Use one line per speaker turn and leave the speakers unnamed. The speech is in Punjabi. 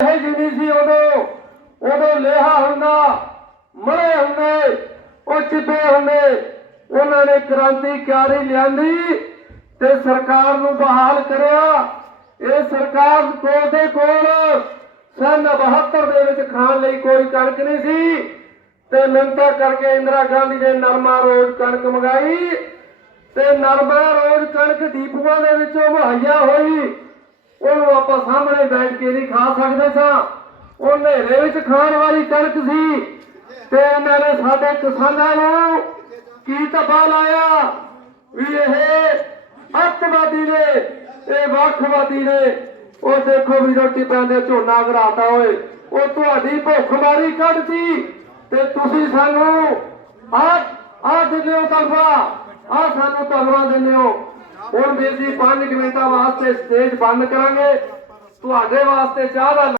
ਇਹ ਜਿੰਨੀ ਸੀ ਉਦੋਂ। ਉਦੋਂ ਲੇਹਾ ਹੁੰਦਾ ਮਰੇ ਹੁੰਦੇ, ਉਹ ਚਿੱਟੇ ਹੁੰਦੇ। ਉਹਨਾਂ ਨੇ ਕ੍ਰਾਂਤੀਕਾਰੀ ਲਿਆਂਦੀ ਤੇ ਸਰਕਾਰ ਨੂੰ ਬਹਾਲ ਕਰਿਆ। ਇਹ ਸਰਕਾਰ ਕੋਲ ਦੇ ਕੋਲ ਸਨ 72 ਦੇ ਵਿੱਚ ਖਾਣ ਲਈ ਕੋਈ ਕਣਕ ਨਹੀਂ ਸੀ ਤੇ ਮਿੰਤਾ ਕਰਕੇ ਇੰਦਰਾ ਗਾਂਧੀ ਨੇ ਨਰਮਾ ਰੋਜ਼ ਕਣਕ ਮੰਗਾਈ ਤੇ ਨਰਮਾ ਰੋਜ਼ ਕਣਕ ਦੀਪੂਆਂ ਦੇ ਵਿੱਚੋਂ ਮੁਹੱਈਆ ਹੋਈ। ਉਹਨੂੰ ਆਪਾਂ ਸਾਹਮਣੇ ਬੈਠ ਕੇ ਨਹੀਂ ਖਾ ਸਕਦੇ ਸਾਂ। ਉਹ ਹਨੇਰੇ ਵਿੱਚ ਖਾਣ ਵਾਲੀ ਕਣਕ ਸੀ ਤੇ ਇਹਨਾਂ ਨੇ ਸਾਡੇ ਕਿਸਾਨਾਂ ਨੂੰ ਕੀ ਧੱਬਾ ਲਾਇਆ? ਵੀ ਇਹ ਅੱਤਵਾਦੀ ਨੇ, ਇਹ ਵੱਖਵਾਦੀ ਨੇ। ਉਹ ਦੇਖੋ ਵੀ ਰੋਟੀ ਪਾਉਂਦੇ, ਝੋਨਾ ਘਰਾਤਾ ਓਏ। ਉਹ ਤੁਹਾਡੀ ਭੁੱਖ ਮਾਰੀ ਕੱਢਤੀ ਤੇ ਤੁਸੀਂ ਸਾਨੂੰ ਆ ਆ ਦਿੰਦੇ ਹੋ ਹੁਣ ਵੀਰ ਜੀ ਪੰਜ ਮਿੰਟਾਂ ਵਾਸਤੇ ਸਟੇਜ ਬੰਦ ਕਰਾਂਗੇ। ਤੁਹਾਡੇ ਵਾਸਤੇ ਚਾਹ ਦਾ